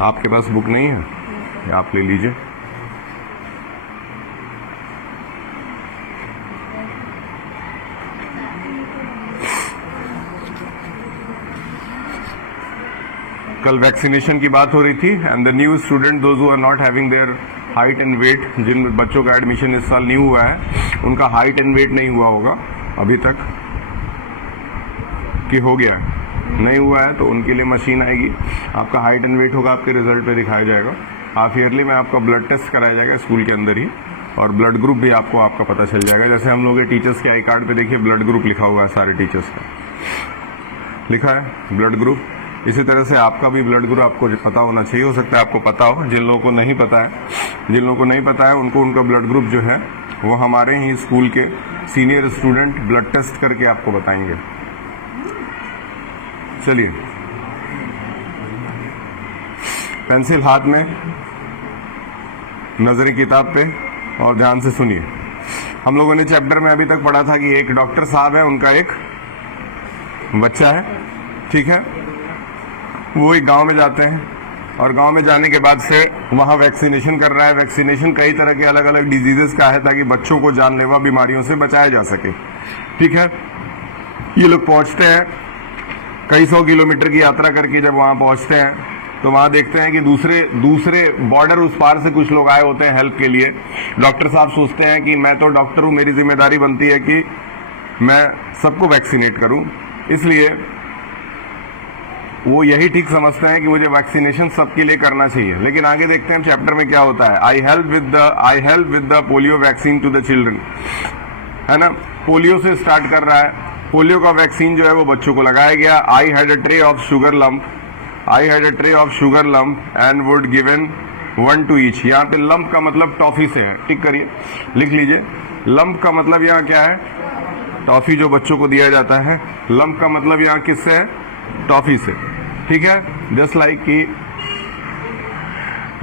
आपके पास बुक नहीं है, ये आप ले लीजिए। कल वैक्सीनेशन की बात हो रही थी and the new student those who are not having their height and weight, जिन बच्चों का एडमिशन इस साल न्यू हुआ है उनका हाइट एंड वेट नहीं हुआ होगा अभी तक, कि हो गया है, नहीं हुआ है, तो उनके लिए मशीन आएगी, आपका हाइट एंड वेट होगा, आपके रिजल्ट पे दिखाया जाएगा। हाफ ईयरली में आपका ब्लड टेस्ट कराया जाएगा स्कूल के अंदर ही, और ब्लड ग्रुप भी आपको आपका पता चल जाएगा। जैसे हम लोग टीचर्स के आई कार्ड पे देखिए ब्लड ग्रुप लिखा हुआ है, सारे टीचर्स का लिखा है ब्लड ग्रुप। इसी तरह से आपका भी ब्लड ग्रुप आपको पता होना चाहिए, हो सकता है आपको पता हो, जिन लोगों को नहीं पता है उनको उनका ब्लड ग्रुप जो है वो हमारे ही स्कूल के सीनियर स्टूडेंट ब्लड टेस्ट करके आपको बताएंगे। चलिए, पेंसिल हाथ में, नजरें किताब पे और ध्यान से सुनिए। हम लोगों ने चैप्टर में अभी तक पढ़ा था कि एक डॉक्टर साहब है, उनका एक बच्चा है, ठीक है, वो एक गांव में जाते हैं और गांव में जाने के बाद से वहां वैक्सीनेशन कर रहा है। वैक्सीनेशन कई तरह के अलग अलग डिजीजेस का है ताकि बच्चों को जानलेवा बीमारियों से बचाया जा सके, ठीक है। ये लोग पहुंचते हैं, कई सौ किलोमीटर की यात्रा करके जब वहां पहुंचते हैं तो वहां देखते हैं कि दूसरे बॉर्डर उस पार से कुछ लोग आए होते हैं हेल्प के लिए। डॉक्टर साहब सोचते हैं कि मैं तो डॉक्टर हूं, मेरी जिम्मेदारी बनती है कि मैं सबको वैक्सीनेट करूं, इसलिए वो यही ठीक समझते हैं कि मुझे वैक्सीनेशन सबके लिए करना चाहिए। लेकिन आगे देखते हैं चैप्टर में क्या होता है। I help with the polio vaccine to the children, है ना, पोलियो से स्टार्ट कर रहा है। पोलियो का वैक्सीन जो है वो बच्चों को लगाया गया। I had a tray of sugar lump and would given 1 to each। यहाँ पे लंप का मतलब टॉफी से है, टिक करिए, लिख लीजिए। लंप का मतलब यहाँ क्या है, टॉफी जो बच्चों को दिया जाता है। लंप का मतलब यहाँ किससे है, टॉफी से, ठीक है। जस्ट लाइक कि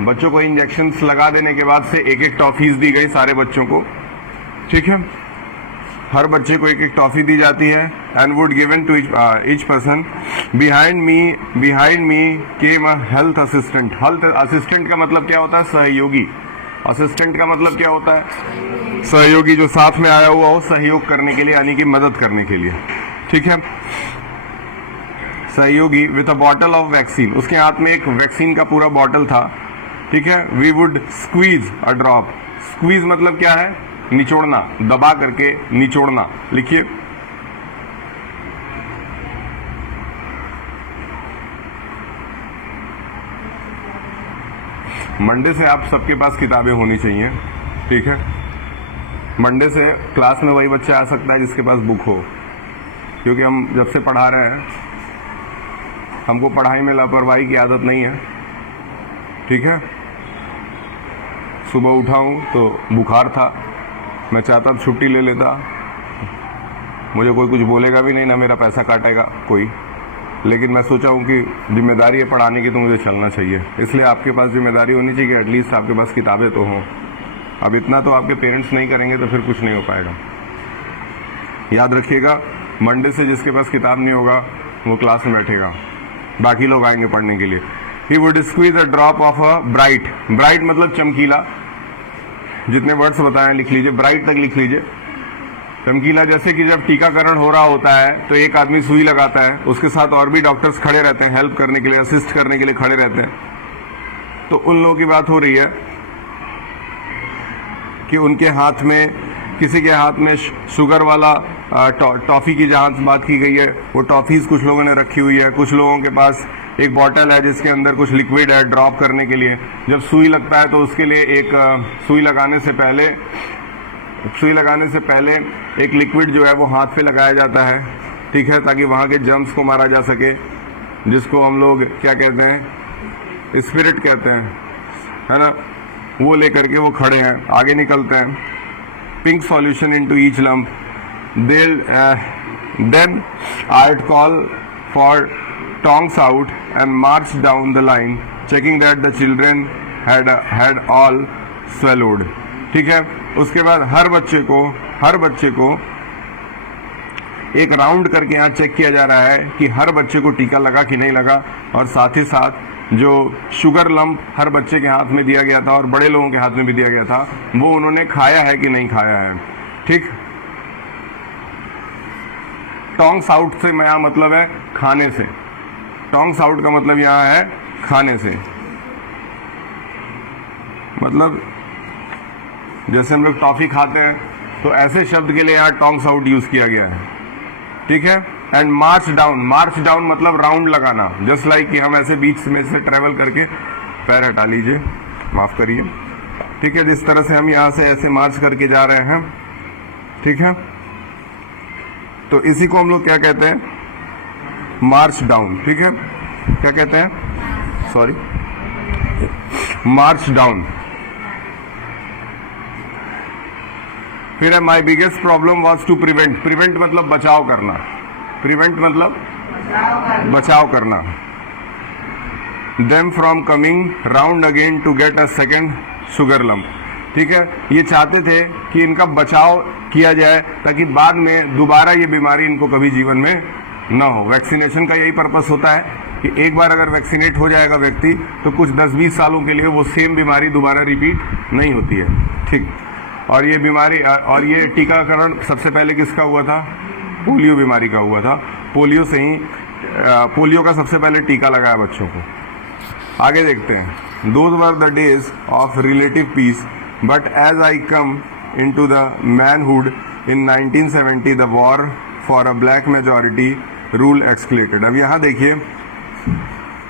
बच्चों को इंजेक्शंस लगा देने के बाद से एक एक टॉफीज दी गई सारे बच्चों को, ठीक है, हर बच्चे को एक एक टॉफी दी जाती है। And would given to each person. Behind me came a health assistant. Health assistant का मतलब क्या होता है, सहयोगी। असिस्टेंट का मतलब क्या होता है, सहयोगी, जो साथ में आया हुआ हो सहयोग करने के लिए, यानी कि मदद करने के लिए, ठीक है, सहयोगी। With a bottle of vaccine, उसके हाथ में एक वैक्सीन का पूरा बॉटल था, ठीक है। We would squeeze a drop. Squeeze मतलब क्या है, निचोड़ना, दबा करके निचोड़ना, लिखिए। मंडे से आप सबके पास किताबें होनी चाहिए, ठीक है। मंडे से क्लास में वही बच्चा आ सकता है जिसके पास बुक हो, क्योंकि हम जब से पढ़ा रहे हैं हमको पढ़ाई में लापरवाही की आदत नहीं है, ठीक है। सुबह उठा हूं तो बुखार था, मैं चाहता तो छुट्टी ले लेता, मुझे कोई कुछ बोलेगा भी नहीं, ना मेरा पैसा काटेगा कोई, लेकिन मैं सोचा हूं कि जिम्मेदारी है पढ़ाने की तो मुझे चलना चाहिए, इसलिए आपके पास जिम्मेदारी होनी चाहिए कि एटलीस्ट आपके पास किताबें तो हों। अब इतना तो आपके पेरेंट्स नहीं करेंगे तो फिर कुछ नहीं हो पाएगा। याद रखिएगा, मंडे से जिसके पास किताब नहीं होगा वो क्लास में बैठेगा, बाकी लोग आएंगे पढ़ने के लिए। He would squeeze a drop of a bright, bright मतलब चमकीला, जितने वर्ड्स बताए लिख लीजिए, ब्राइट तक लिख लीजिए। चमकीला, जैसे कि जब टीकाकरण हो रहा होता है तो एक आदमी सुई लगाता है, उसके साथ और भी डॉक्टर्स खड़े रहते हैं हेल्प करने के लिए, असिस्ट करने के लिए खड़े रहते हैं, तो उन लोगों की बात हो रही है कि उनके हाथ में, किसी के हाथ में शुगर वाला टॉफी की जहां बात की गई है, वो टॉफीज कुछ लोगों ने रखी हुई है, कुछ लोगों के पास एक बॉटल है जिसके अंदर कुछ लिक्विड है ड्रॉप करने के लिए। जब सुई लगता है तो उसके लिए एक सुई लगाने से पहले एक लिक्विड जो है वो हाथ पे लगाया जाता है, ठीक है, ताकि वहां के जर्म्स को मारा जा सके, जिसको हम लोग क्या कहते हैं, स्पिरिट कहते हैं, है ना। वो लेकर के वो खड़े हैं, आगे निकलते हैं। Pink solution into each lump, then I'd call for tongs out and march down the line checking that the children had all swallowed, ठीक है। उसके बाद हर बच्चे को एक राउंड करके यहाँ चेक किया जा रहा है कि हर बच्चे को टीका लगा कि नहीं लगा, और साथ ही साथ जो शुगर लंप हर बच्चे के हाथ में दिया गया था और बड़े लोगों के हाथ में भी दिया गया था, वो उन्होंने खाया है कि नहीं खाया है। ठीक, टोंग्स आउट से यहाँ मतलब है खाने से, टोंग्स आउट का मतलब यहाँ है खाने से। मतलब जैसे हम लोग टॉफी खाते हैं तो ऐसे शब्द के लिए यहाँ टोंग्स आउट यूज किया गया है। ठीक है। And March down, March down मतलब राउंड लगाना, जस्ट लाइक कि हम ऐसे बीच में से ट्रेवल करके, पैर हटा लीजिए, माफ करिए। ठीक है, जिस तरह से हम यहाँ से ऐसे मार्च करके जा रहे हैं। ठीक है, तो इसी को हम लोग क्या कहते हैं, मार्च डाउन। ठीक है, क्या कहते हैं, सॉरी, मार्च डाउन। फिर है my biggest problem was to prevent, prevent मतलब बचाव करना, प्रिवेंट मतलब बचाव करना, them from coming round again to get a second sugar lump. ठीक है, ये चाहते थे कि इनका बचाव किया जाए ताकि बाद में दोबारा ये बीमारी इनको कभी जीवन में न हो। वैक्सीनेशन का यही पर्पस होता है कि एक बार अगर वैक्सीनेट हो जाएगा व्यक्ति तो कुछ 10-20 सालों के लिए वो सेम बीमारी दोबारा रिपीट नहीं होती है। ठीक, और ये बीमारी और ये टीकाकरण सबसे पहले किसका हुआ था, पोलियो बीमारी का हुआ था। पोलियो से ही पोलियो का सबसे पहले टीका लगाया बच्चों को। आगे देखते हैं, those were the days of relative peace but as I come into the manhood in 1970 the war for a black majority rule escalated. अब यहाँ देखिए,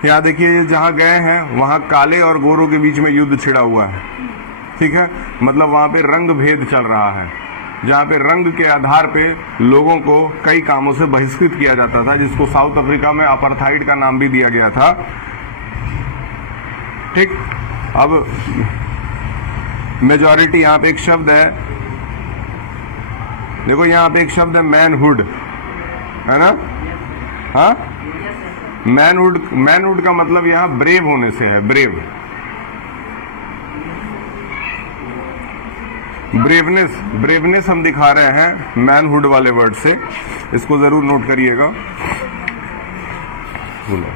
यहाँ देखिए, जहाँ गए हैं वहाँ काले और गोरों के बीच में युद्ध छिड़ा हुआ है। ठीक है, मतलब वहाँ पे रंग भेद चल रहा है, जहाँ पे रंग के आधार पे लोगों को कई कामों से बहिष्कृत किया जाता था, जिसको साउथ अफ्रीका में अपार्थाइड का नाम भी दिया गया था। ठीक, अब मेजॉरिटी, यहाँ पे एक शब्द है, देखो यहाँ पे एक शब्द है मैनहुड, है ना। हाँ, मैनहुड, मैनहुड का मतलब यहाँ ब्रेव होने से है, ब्रेव, ब्रेवनेस, ब्रेवनेस हम दिखा रहे हैं मैनहुड वाले वर्ड से, इसको जरूर नोट करिएगा। बोलो।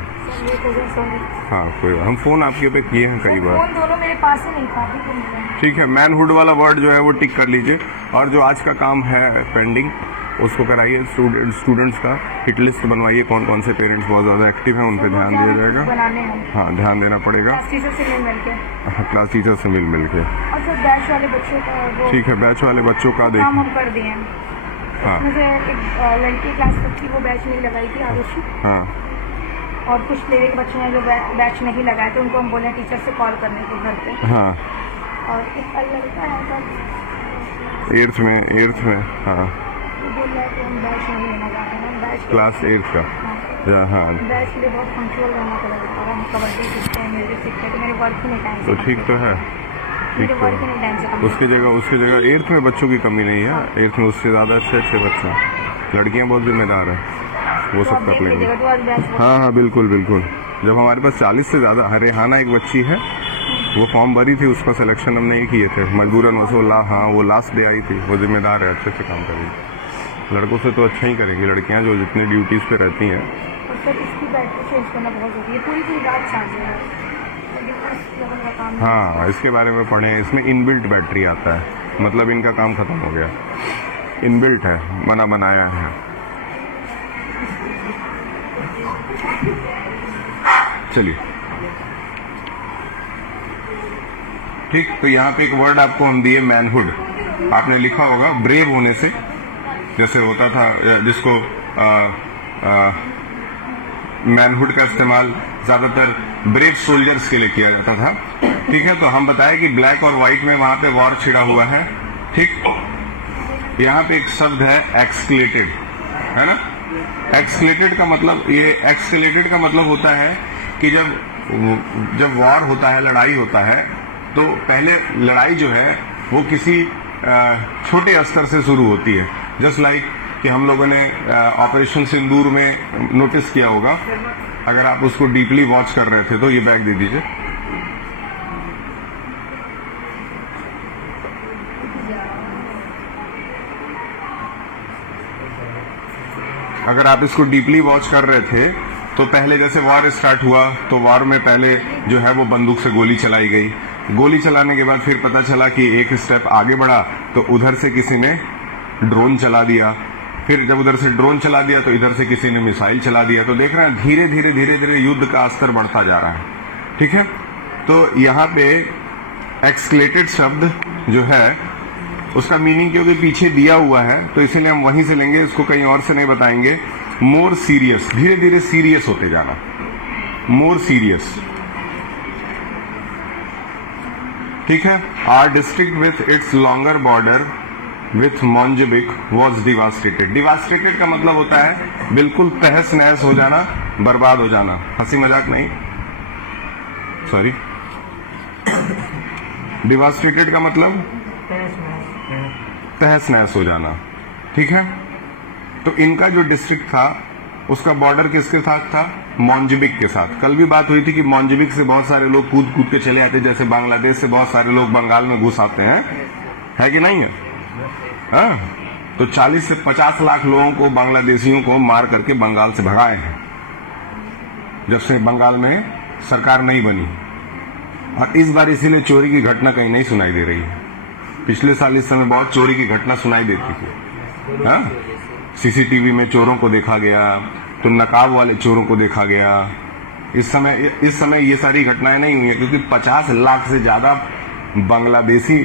हाँ, कोई बात, हम फोन आपके पे किए हैं कई बार, फोन दोनों मेरे पास ही नहीं था। ठीक है, मैनहुड वाला वर्ड जो है वो टिक कर लीजिए, और जो आज का काम है पेंडिंग उसको कराइए। स्टूडेंट्स का हिट लिस्ट बनवाइए, कौन कौन से पेरेंट्स बहुत ज़्यादा एक्टिव हैं उन पे ध्यान दिया जाएगा। हाँ, ध्यान देना पड़ेगा, क्लास टीचर से मिल के। क्लास टीचर से मिल के। और फिर बैच वाले बच्चों का, ठीक है, बैच वाले बच्चों का काम हम कर दिए। हाँ, मुझे एक लड़की क्लास तक थी, वो बैच नहीं लगाई थी आरुषि। हाँ, और कुछ लेवे के बच्चे हैं जो बैच नहीं लगाए थे, उनको हम बोले टीचर से कॉल करने को घर पे। हाँ, और एक लड़का है 8th में, हाँ, बोल रहा है कि हम बैच नहीं लेना चाहते हैं, बैच क्लास 8 का। हाँ, बैच के लिए बहुत पंक्चुअल रहना पड़ेगा, और हम कबड्डी सीखते हैं, म्यूजिक सीखते हैं, तो मेरे वर्क ही नहीं टाइम तो ठीक तो है, ठीक तो है। उसकी जगह 8th में बच्चों की कमी नहीं है, 8th में उससे ज़्यादा अच्छे बच्चे, लड़कियाँ बहुत जिम्मेदार है, वो सब कर लेंगे। हाँ हाँ, बिल्कुल बिल्कुल। जब हमारे पास 40 से ज़्यादा, हरियाणा एक बच्ची है, वो फॉर्म भरी थी, उसका सिलेक्शन हम नहीं किए थे मजबूरन, वो लास्ट डे आई थी। वो जिम्मेदार है, अच्छे से काम करेगी। लड़कों से तो अच्छा ही करेगी, लड़कियां जो जितनी ड्यूटीज़ पे रहती हैं। इसकी बैटरी चेंज करना बहुत जरूरी है, पूरी रात चार्ज है। हाँ, इसके बारे में पढ़ें, इसमें इनबिल्ट बैटरी आता है, मतलब इनका काम खत्म हो गया, इनबिल्ट है, बनाया है। चलिए, ठीक, तो यहाँ पे एक वर्ड आपको हम दिए मैनहुड, आपने लिखा होगा ब्रेव होने से, जैसे होता था, जिसको मैनहुड का इस्तेमाल ज्यादातर ब्रेव सोल्जर्स के लिए किया जाता था। ठीक है, तो हम बताए कि ब्लैक और व्हाइट में वहां पे वॉर छिड़ा हुआ है। ठीक, यहाँ पे एक शब्द है एक्सक्लेटेड, है ना। एक्सक्लेटेड का मतलब, ये एक्सक्लेटेड का मतलब होता है कि जब वॉर होता है, लड़ाई होता है, तो पहले लड़ाई जो है वो किसी छोटे स्तर से शुरू होती है। जस्ट लाइक कि हम लोगों ने ऑपरेशन सिंदूर में नोटिस किया होगा, अगर आप उसको डीपली वॉच कर रहे थे तो। ये बैग दे दीजिए। अगर आप इसको डीपली वॉच कर रहे थे तो पहले जैसे वॉर स्टार्ट हुआ तो वॉर में पहले जो है वो बंदूक से गोली चलाई गई, गोली चलाने के बाद फिर पता चला कि एक स्टेप आगे बढ़ा तो उधर से किसी ने ड्रोन चला दिया, फिर जब उधर से ड्रोन चला दिया तो इधर से किसी ने मिसाइल चला दिया। तो देख रहे हैं धीरे धीरे धीरे धीरे युद्ध का स्तर बढ़ता जा रहा है। ठीक है, तो यहाँ पे एक्सक्लेटेड शब्द जो है उसका मीनिंग क्योंकि पीछे दिया हुआ है तो इसीलिए हम वहीं से लेंगे, इसको कहीं और से नहीं बताएंगे। मोर सीरियस, धीरे धीरे सीरियस होते जाना, मोर सीरियस। ठीक है, our district with its longer border with Mozambique was devastated. Devastated का मतलब होता है बिल्कुल तहस नहस हो जाना, बर्बाद हो जाना, हंसी मजाक नहीं, सॉरी। डिवास्टेटेड का मतलब तहस नहस हो जाना। ठीक है, तो इनका जो डिस्ट्रिक्ट था उसका बॉर्डर किसके साथ था? मोंजाम्बिक के साथ। कल भी बात हुई थी कि मोंजाम्बिक से बहुत सारे लोग कूद कूद के चले आते, जैसे बांग्लादेश से बहुत सारे लोग बंगाल में घुस आते हैं, है कि नहीं है? हाँ, तो 40 से 50 लाख लोगों को, बांग्लादेशियों को मार करके बंगाल से भगाए हैं जब से बंगाल में सरकार नहीं बनी। और इस बार इसीलिए चोरी की घटना कहीं नहीं सुनाई दे रही है। पिछले साल इस समय बहुत चोरी की घटना सुनाई देती थी। हाँ, सीसीटीवी में चोरों को देखा गया, तो नकाब वाले चोरों को देखा गया। इस समय ये सारी घटनाएं नहीं हुई है क्योंकि 50 लाख से ज्यादा बांग्लादेशी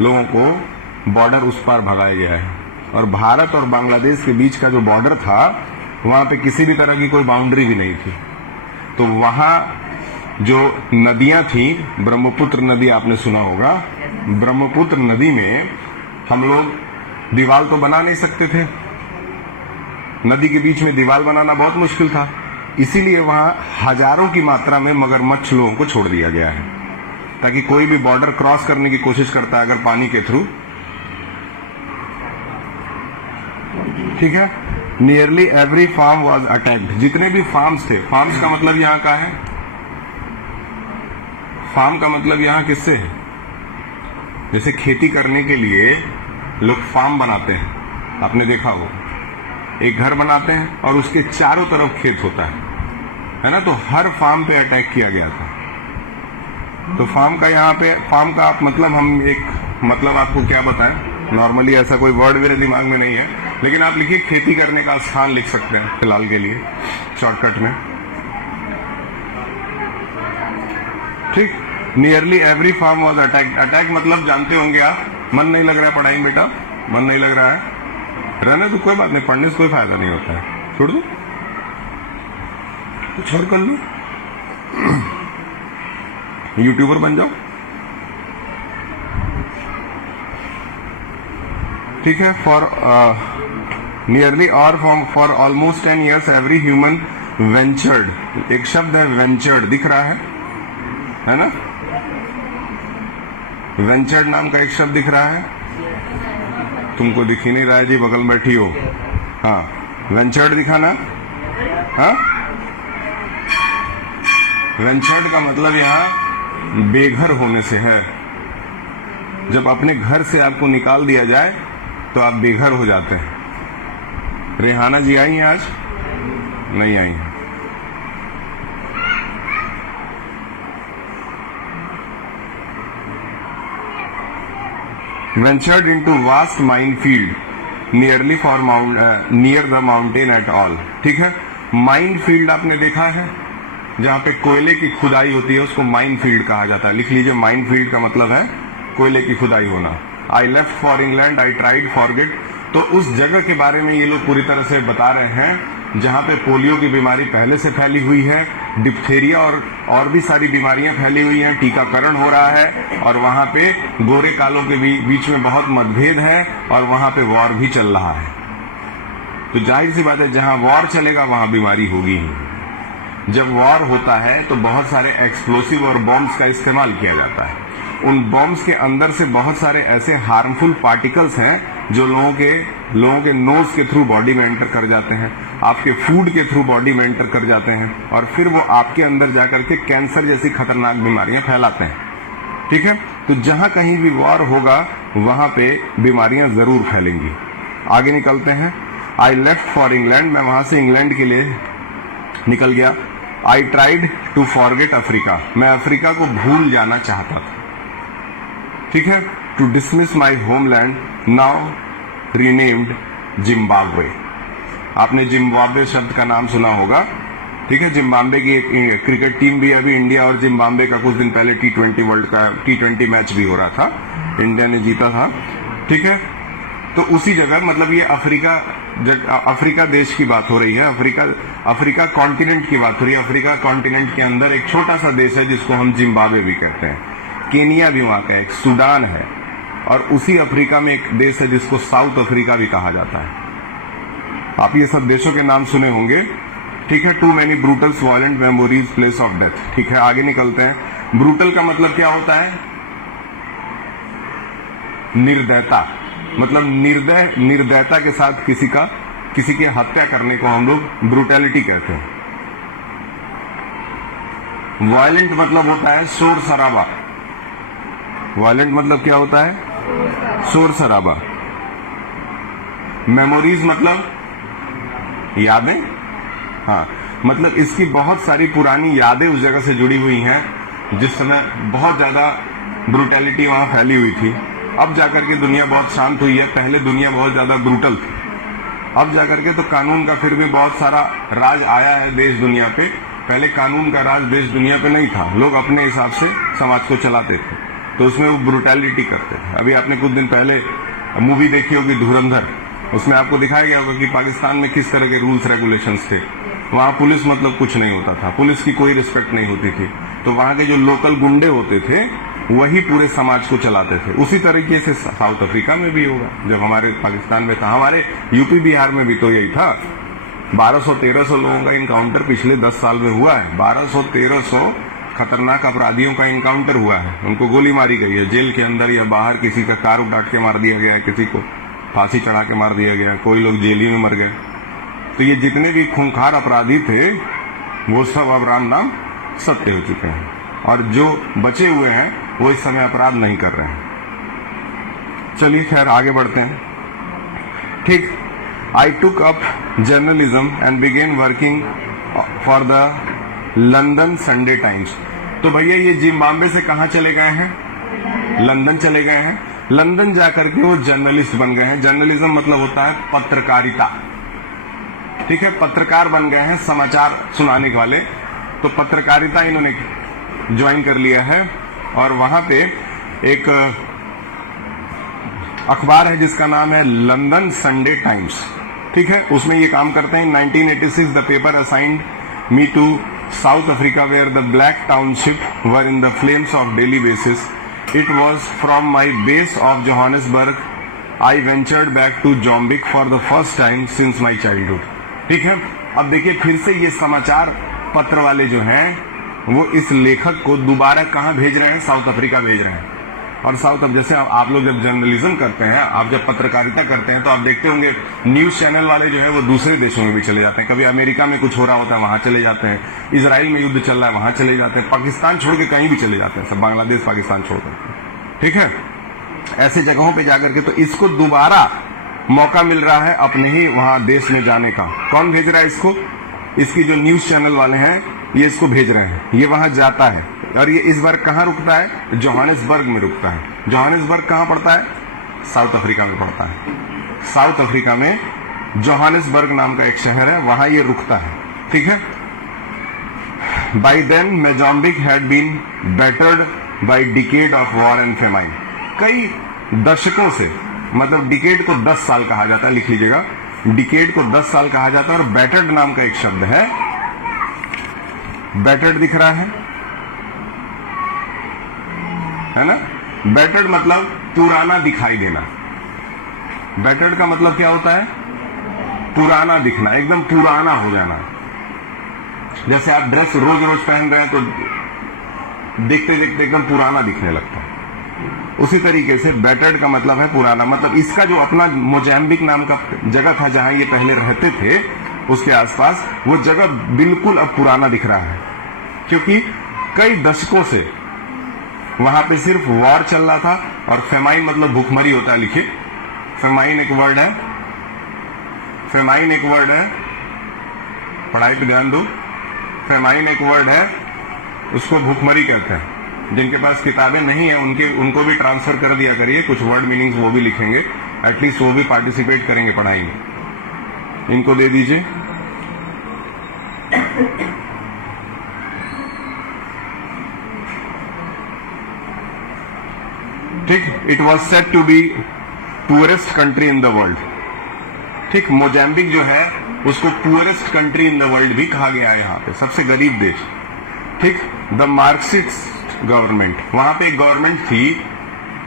लोगों को बॉर्डर उस पार भगाया गया है। और भारत और बांग्लादेश के बीच का जो बॉर्डर था वहां पे किसी भी तरह की कोई बाउंड्री भी नहीं थी। तो वहां जो नदियां थी, ब्रह्मपुत्र नदी आपने सुना होगा, ब्रह्मपुत्र नदी में हम लोग दीवार तो बना नहीं सकते थे, नदी के बीच में दीवार बनाना बहुत मुश्किल था, इसीलिए वहां हजारों की मात्रा में मगरमच्छ लोगों को छोड़ दिया गया है ताकि कोई भी बॉर्डर क्रॉस करने की कोशिश करता है अगर पानी के थ्रू। ठीक है, nearly every farm was attacked. जितने भी फार्म्स थे, फार्म्स का मतलब यहां का है, फार्म का मतलब यहां किससे है? जैसे खेती करने के लिए लोग फार्म बनाते हैं, आपने देखा हो, एक घर बनाते हैं और उसके चारों तरफ खेत होता है ना? तो हर फार्म पे अटैक किया गया था। तो फार्म का यहाँ पे, फार्म का आप मतलब, हम एक मतलब आपको क्या बताएं, नॉर्मली ऐसा कोई वर्ड मेरे दिमाग में नहीं है, लेकिन आप लिखिए खेती करने का स्थान लिख सकते हैं फिलहाल के लिए शॉर्टकट में। ठीक, nearly every farm was attacked. Attack मतलब जानते होंगे आप, मन नहीं लग रहा है पढ़ाई में बेटा, मन नहीं लग रहा है, रहने तो कोई बात नहीं, पढ़ने से कोई फायदा नहीं होता है, छोड़ दो, कुछ और कर लो, यूट्यूबर बन जाओ। ठीक है, फॉर नियरली और for almost 10 years every human ventured. एक शब्द है वेंचर्ड, दिख रहा है ना? वेंचर्ड नाम का एक शब्द दिख रहा है, तुमको दिख ही नहीं रहा है जी, बगल में बैठी हो। हाँ, वेंचर्ड दिखा ना? हाँ, वेंचर्ड का मतलब यहाँ बेघर होने से है। जब अपने घर से आपको निकाल दिया जाए तो आप बेघर हो जाते हैं। रेहाना जी आई हैं आज? नहीं आई। Ventured into vast minefield nearly for near the mountain at all। ठीक है, माइन फील्ड आपने देखा है, जहाँ पे कोयले की खुदाई होती है उसको माइन फील्ड कहा जाता है। लिख लीजिए, माइन फील्ड का मतलब है कोयले की खुदाई होना। I left for England, I tried forget. तो उस जगह के बारे में ये लोग पूरी तरह से बता रहे हैं जहाँ पे पोलियो की बीमारी पहले से फैली हुई है, डिप्थेरिया और भी सारी बीमारियां फैली हुई हैं, टीकाकरण हो रहा है, और वहां पे गोरे कालों के बीच में बहुत मतभेद है, और वहां पे वॉर भी चल रहा है। तो जाहिर सी बात है, जहां वॉर चलेगा वहां बीमारी होगी ही। जब वॉर होता है तो बहुत सारे एक्सप्लोसिव और बॉम्ब्स का इस्तेमाल किया जाता है। उन बॉम्ब्स के अंदर से बहुत सारे ऐसे हार्मफुल पार्टिकल्स हैं जो लोगों के नोज के थ्रू बॉडी में एंटर कर जाते हैं, आपके फूड के थ्रू बॉडी में एंटर कर जाते हैं, और फिर वो आपके अंदर जाकर के कैंसर जैसी खतरनाक बीमारियां फैलाते हैं। ठीक है, तो जहां कहीं भी वॉर होगा वहां पे बीमारियां जरूर फैलेंगी। आगे निकलते हैं। आई लेफ्ट फॉर इंग्लैंड, मैं वहां से इंग्लैंड के लिए निकल गया। I tried to forget Africa, मैं अफ्रीका को भूल जाना चाहता था। ठीक है, to dismiss my homeland now renamed Zimbabwe. आपने जिम्बाब्वे शब्द का नाम सुना होगा। ठीक है, जिम्बाब्वे की एक क्रिकेट टीम भी अभी इंडिया और जिम्बाब्वे का कुछ दिन पहले T20 वर्ल्ड का T20 मैच भी हो रहा था, इंडिया ने जीता था। ठीक है, तो उसी जगह मतलब ये अफ्रीका देश की बात हो रही है, अफ्रीका कॉन्टिनेंट की बात हो रही है। अफ्रीका कॉन्टिनेंट के अंदर एक छोटा सा देश है जिसको हम जिम्बाब्वे भी कहते हैं, केनिया भी वहां का, एक सूडान है, और उसी अफ्रीका में एक देश है जिसको साउथ अफ्रीका भी कहा जाता है। आप ये सब देशों के नाम सुने होंगे। ठीक है, too many brutals violent memories place of death. ठीक है, आगे निकलते हैं। ब्रूटल का मतलब क्या होता है? निर्दयता, मतलब निर्दयता के साथ किसी की हत्या करने को हम लोग ब्रूटैलिटी कहते हैं। वायलेंट मतलब होता है शोर शराबा। वायलेंट मतलब क्या होता है? शोर शराबा। मेमोरीज मतलब यादें। हाँ, मतलब इसकी बहुत सारी पुरानी यादें उस जगह से जुड़ी हुई हैं जिस समय बहुत ज्यादा ब्रूटैलिटी वहां फैली हुई थी। अब जाकर के दुनिया बहुत शांत हुई है, पहले दुनिया बहुत ज्यादा ब्रूटल थी। अब जाकर के तो कानून का फिर भी बहुत सारा राज आया है देश दुनिया पे। पहले कानून का राज देश दुनिया पे नहीं था, लोग अपने हिसाब से समाज को चलाते थे, तो उसमें वो ब्रूटैलिटी करते थे। अभी आपने कुछ दिन पहले मूवी देखी होगी धुरंधर, उसमें आपको दिखाया गया होगा कि पाकिस्तान में किस तरह के रूल्स रेगुलेशंस थे। वहां पुलिस मतलब कुछ नहीं होता था, पुलिस की कोई रिस्पेक्ट नहीं होती थी, तो वहां के जो लोकल गुंडे होते थे वही पूरे समाज को चलाते थे। उसी तरीके से साउथ अफ्रीका में भी होगा। जब हमारे पाकिस्तान में था, हमारे यूपी बिहार में भी तो यही था। 1200-1300 लोगों का इनकाउंटर पिछले 10 साल में हुआ है। 1200-1300 खतरनाक अपराधियों का इनकाउंटर हुआ है, उनको गोली मारी गई है जेल के अंदर या बाहर, किसी का कार उठाट के मार दिया गया, किसी को फांसी चढ़ा के मार दिया गया, कोई लोग जेल ही में मर गए। तो ये जितने भी खूंखार अपराधी थे वो सब अब राम नाम सत्य हो चुके हैं, और जो बचे हुए हैं वो इस समय अपराध नहीं कर रहे हैं। चलिए खैर आगे बढ़ते हैं। ठीक, I took up journalism and began working for the London Sunday Times. तो भैया ये जिम्बाब्वे से कहाँ चले गए हैं? लंदन चले गए हैं। लंदन जाकर के वो जर्नलिस्ट बन गए हैं। जर्नलिज्म मतलब होता है पत्रकारिता। ठीक है, पत्रकार बन गए हैं, समाचार सुनाने वाले। तो पत्रकारिता इन्होंने ज्वाइन कर लिया है, और वहां पे एक अखबार है जिसका नाम है लंदन संडे टाइम्स। ठीक है, उसमें ये काम करते हैं। 1986 the paper assigned me to South Africa where the black township were in the flames of daily basis. It was from my base of Johannesburg I ventured back to Mozambique for the first time since my childhood. ठीक है, अब देखिए फिर से ये समाचार पत्र वाले जो हैं वो इस लेखक को दोबारा कहाँ भेज रहे हैं? साउथ अफ्रीका भेज रहे हैं। और साउथ, अब जैसे आप लोग जब जर्नलिज्म करते हैं, आप जब पत्रकारिता करते हैं, तो आप देखते होंगे न्यूज चैनल वाले जो है वो दूसरे देशों में भी चले जाते हैं। कभी अमेरिका में कुछ हो रहा होता है वहां चले जाते हैं, इजराइल में युद्ध चल रहा है वहां चले जाते हैं, पाकिस्तान छोड़ के कहीं भी चले जाते हैं, सब बांग्लादेश पाकिस्तान छोड़कर। ठीक है, ऐसे जगहों पे जाकर के तो इसको दोबारा मौका मिल रहा है अपने ही वहां देश में जाने का। कौन भेज रहा है इसको? इसकी जो न्यूज चैनल वाले हैं ये इसको भेज रहे हैं। ये वहां जाता है, और ये इस बार कहाँ रुकता है? जोहानिसबर्ग में रुकता है। जोहानिसबर्ग कहाँ पड़ता है? साउथ अफ्रीका में पड़ता है। साउथ अफ्रीका में जोहानिसबर्ग नाम का एक शहर है, वहां ये रुकता है। ठीक है, by then Mozambique had been battered by decade of war and famine. कई दशकों से, मतलब डिकेड को 10 साल कहा जाता है, लिख लीजिएगा, डिकेड को 10 साल कहा जाता है। और बैटर्ड नाम का एक शब्द है, बैटर्ड दिख रहा है ना? बैटर्ड मतलब पुराना दिखाई देना। बैटर्ड का मतलब क्या होता है? पुराना दिखना, एकदम पुराना हो जाना। जैसे आप ड्रेस रोज रोज पहन रहे हैं तो देखते देखते एकदम पुराना दिखने लगता है, उसी तरीके से बैटर्ड का मतलब है पुराना। मतलब इसका जो अपना मोजाम्बिक नाम का जगह था जहां ये पहले रहते थे, उसके आसपास वो जगह बिल्कुल अब पुराना दिख रहा है, क्योंकि कई दशकों से वहां पे सिर्फ वॉर चल रहा था। और फेमाइन मतलब भूखमरी होता है, लिखिए, फेमाइन एक वर्ड है, फेमाइन एक वर्ड है, पढ़ाई पे ध्यान दो। फेमाइन एक वर्ड है, उसको भूखमरी कहते हैं। जिनके पास किताबें नहीं है उनको भी ट्रांसफर कर दिया करिए, कुछ वर्ड मीनिंग्स वो भी लिखेंगे, एटलीस्ट वो भी पार्टिसिपेट करेंगे पढ़ाई में। इनको दे दीजिए। ठीक, it was said to be poorest country in the world. ठीक, मोजाम्बिक जो है उसको poorest country in the world भी कहा गया है, यहाँ पे सबसे गरीब देश। ठीक, द मार्क्सिस्ट गवर्नमेंट, वहां पे एक गवर्नमेंट थी,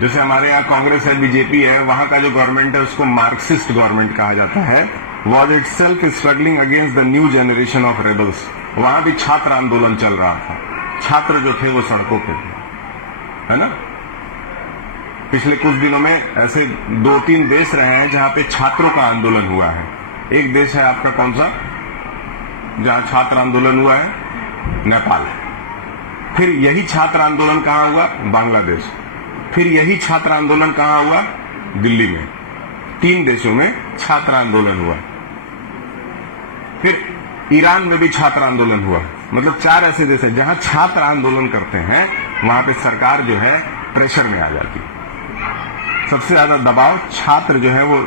जैसे हमारे यहाँ कांग्रेस है, बीजेपी है, वहां का जो गवर्नमेंट है उसको मार्क्सिस्ट गवर्नमेंट कहा जाता है। Was it self struggling against the new generation of rebels. वहां भी छात्र आंदोलन चल रहा था, छात्र जो थे वो सड़कों पे थे, है ना। पिछले कुछ दिनों में ऐसे 2-3 देश रहे हैं जहां पे छात्रों का आंदोलन हुआ है। एक देश है आपका कौन सा जहां छात्र आंदोलन हुआ है? नेपाल। फिर यही छात्र आंदोलन कहां हुआ? बांग्लादेश। फिर यही छात्र आंदोलन कहां हुआ? दिल्ली में। 3 देशों में छात्र आंदोलन हुआ। फिर ईरान में भी छात्र आंदोलन हुआ। मतलब 4 ऐसे देश हैं जहां छात्र आंदोलन करते हैं, वहां पे सरकार जो है प्रेशर में आ जाती है। सबसे ज्यादा दबाव छात्र जो है वो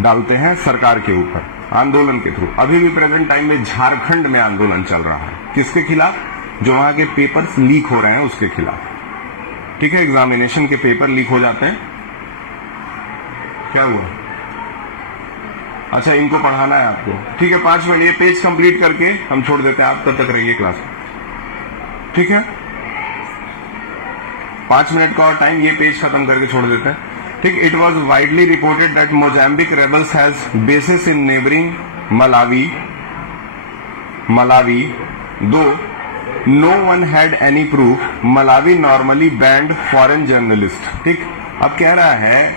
डालते हैं सरकार के ऊपर आंदोलन के थ्रू। अभी भी प्रेजेंट टाइम में झारखंड में आंदोलन चल रहा है, किसके खिलाफ? जो वहां के पेपर्स लीक हो रहे हैं उसके खिलाफ। ठीक है, एग्जामिनेशन के पेपर लीक हो जाते हैं। क्या हुआ? अच्छा, इनको पढ़ाना है आपको। ठीक है, 5 मिनट, ये पेज कंप्लीट करके हम छोड़ देते हैं, आप तब तक रहिए क्लास में। ठीक है, 5 मिनट का और टाइम, ये पेज खत्म करके छोड़ देते हैं। ठीक, it was widely reported that Mozambique rebels has bases in neighbouring Malawi, though no one had any proof. Malawi normally banned foreign journalist. ठीक, अब कह रहा है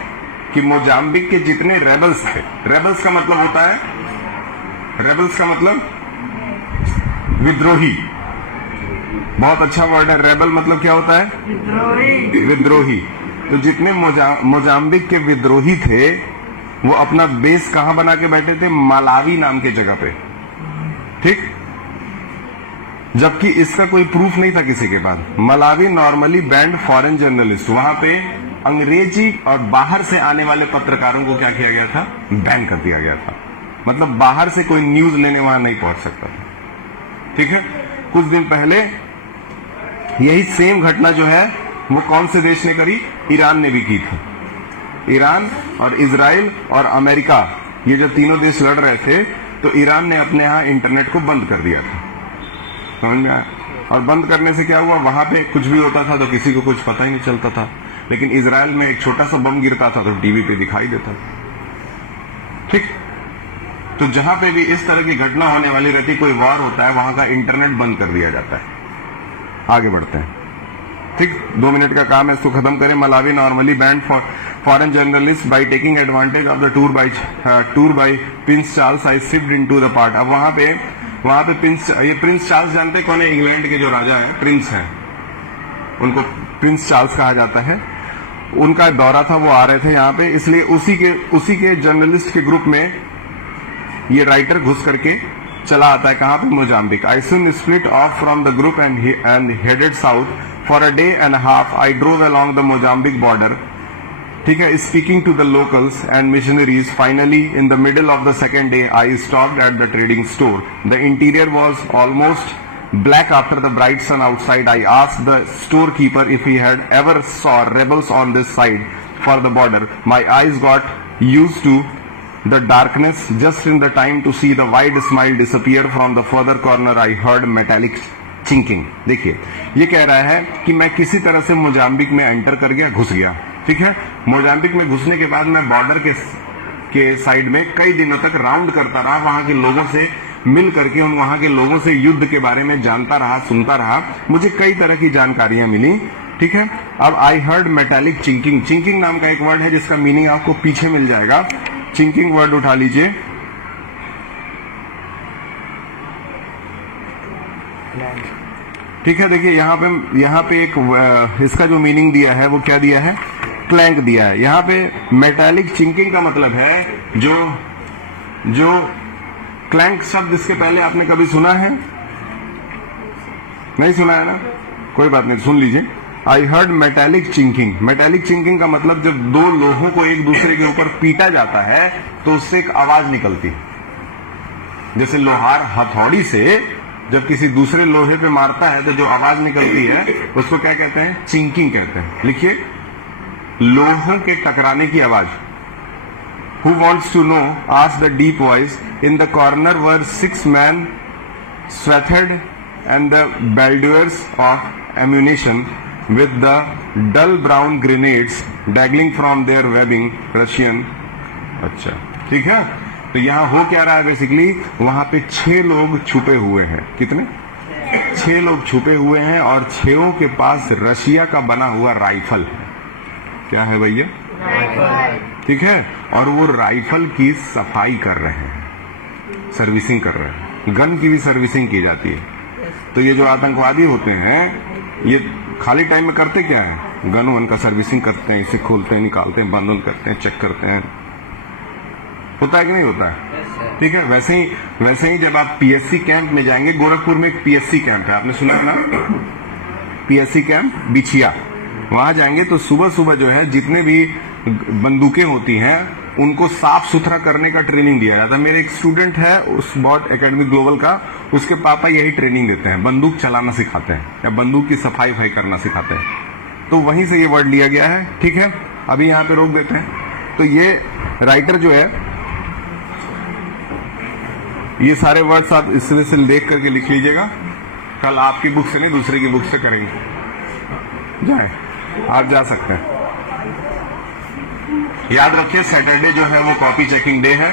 कि मोजाम्बिक के जितने रेबल्स थे, रेबल्स का मतलब होता है, रेबल्स का मतलब विद्रोही। बहुत अच्छा वर्ड है, रेबल मतलब क्या होता है? विद्रोही। तो जितने मोजाम्बिक के विद्रोही थे वो अपना बेस कहां बना के बैठे थे? मलावी नाम के जगह पे। ठीक, जबकि इसका कोई प्रूफ नहीं था किसी के पास। Malawi normally banned foreign journalist, वहां पे अंग्रेजी और बाहर से आने वाले पत्रकारों को क्या किया गया था? बैन कर दिया गया था। मतलब बाहर से कोई न्यूज लेने वहां नहीं पहुंच सकता था। ठीक है, कुछ दिन पहले यही सेम घटना जो है वो कौन से देश ने करी? ईरान ने भी की थी। ईरान और इजराइल और अमेरिका, ये जो तीनों देश लड़ रहे थे, तो ईरान ने अपने यहां इंटरनेट को बंद कर दिया था। समझ में आया? और बंद करने से क्या हुआ? वहां पे कुछ भी होता था तो किसी को कुछ पता ही नहीं चलता था, लेकिन इजराइल में एक छोटा सा बम गिरता था तो टीवी पे दिखाई देता था। ठीक, तो जहां पे भी इस तरह की घटना होने वाली रहती, कोई वार होता है, वहां का इंटरनेट बंद कर दिया जाता है। आगे बढ़ते हैं। ठीक, 2 मिनट का काम है, इसको खत्म करें। Malawi normally banned foreign journalist by taking advantage of the tour by Prince Charles I shift into the part. अब वहां पे प्रिंस चार्ल्स जानते कौन है? इंग्लैंड के जो राजा हैं, प्रिंस हैं, उनको प्रिंस चार्ल्स कहा जाता है। उनका दौरा था, वो आ रहे थे यहाँ पे, इसलिए उसी के जर्नलिस्ट के ग्रुप में ये राइटर घुस करके चला आता है। कहां पे? Mozambique. I soon split off from the group and headed south for a day and half. I drove along the Mozambique border. ठीक है, speaking to the locals and missionaries. Finally in the middle of the second day I stopped at the trading store. The interior was almost black after the bright sun outside. I asked the storekeeper if he had ever saw rebels on this side for the border. My eyes got used to the darkness just in the time to see the wide smile disappear from the further corner. I heard metallic chinking. देखिए, ये कह रहा है कि मैं किसी तरह से मोजाम्बिक में एंटर कर गया, घुस गया। ठीक है, मोजाम्बिक में घुसने के बाद मैं बॉर्डर के साइड में कई दिनों तक राउंड करता रहा, वहां के लोगों से मिल करके उन वहां के लोगों से युद्ध के बारे में जानता रहा, सुनता रहा। मुझे कई तरह की जानकारियां मिली। ठीक है, अब आई हर्ड मेटालिक चिंकिंग। चिंकिंग नाम का एक वर्ड है जिसका मीनिंग आपको पीछे मिल जाएगा। चिंकिंग वर्ड उठा लीजिए। ठीक है, देखिए यहाँ पे एक इसका जो मीनिंग दिया है वो क्या दिया है? क्लैंक दिया है। यहाँ पे मेटालिक चिंकिंग का मतलब है जो क्लैंक शब्द, इसके पहले आपने कभी सुना है? नहीं सुना है ना, कोई बात नहीं, सुन लीजिए। I heard metallic chinking. Metallic chinking का मतलब जब दो लोहों को एक दूसरे के ऊपर पीटा जाता है तो उससे एक आवाज निकलती है। जैसे लोहार हथौड़ी से जब किसी दूसरे लोहे पे मारता है तो जो आवाज निकलती है उसको क्या कहते हैं? चिंकिंग कहते हैं। लिखिए, लोहों के टकराने की आवाज। Who wants to know? asked the deep voice. In the corner were 6 men, swathed and the baldures of ammunition, with the dull brown grenades dangling from their webbing. Russian. अच्छा, ठीक है। तो यहाँ हो क्या रहा है? बेसिकली वहां पे 6 लोग छुपे हुए हैं। कितने? 6 लोग छुपे हुए हैं और 6 के पास रशिया का बना हुआ राइफल है। क्या है भैया? ठीक है। और वो राइफल की सफाई कर रहे हैं, सर्विसिंग कर रहे हैं। गन की भी सर्विसिंग की जाती है। तो ये जो आतंकवादी होते हैं ये खाली टाइम में करते क्या है? गन वन का सर्विसिंग करते हैं, इसे खोलते हैं, निकालते हैं, बंद करते हैं, चेक करते हैं। होता है कि नहीं होता है? ठीक है। वैसे ही जब आप पीएससी कैंप में जाएंगे, गोरखपुर में एक पीएससी कैंप है, आपने सुना है ना? पीएससी कैंप बिछिया। वहां जाएंगे तो सुबह सुबह जो है जितने भी बंदूकें होती हैं उनको साफ सुथरा करने का ट्रेनिंग दिया जाता है। मेरे एक स्टूडेंट है उस बॉट एकेडमी ग्लोबल का, उसके पापा यही ट्रेनिंग देते हैं, बंदूक चलाना सिखाते हैं या बंदूक की सफाई करना सिखाते हैं। तो वहीं से ये वर्ड लिया गया है। ठीक है, अभी यहाँ पे रोक देते हैं। तो ये राइटर जो है, ये सारे वर्ड्स आप इसमें से देख करके लिख लीजिएगा। कल आपकी बुक से नहीं दूसरे की बुक से करेंगे। जाए, आप जा सकते हैं। याद रखिए, सैटरडे जो है वो कॉपी चेकिंग डे है।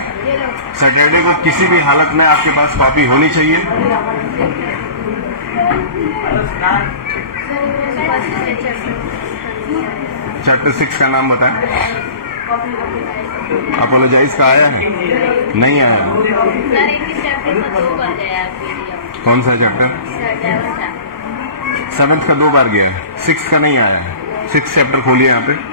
सैटरडे को किसी भी हालत में आपके पास कॉपी होनी चाहिए। चैप्टर 6 का नाम बताएं। अपोलोजाइज का आया है? नहीं आया। कौन सा चैप्टर? 7th का 2 बार गया है, 6 का नहीं आया है। 6 चैप्टर खोलिए यहाँ पे।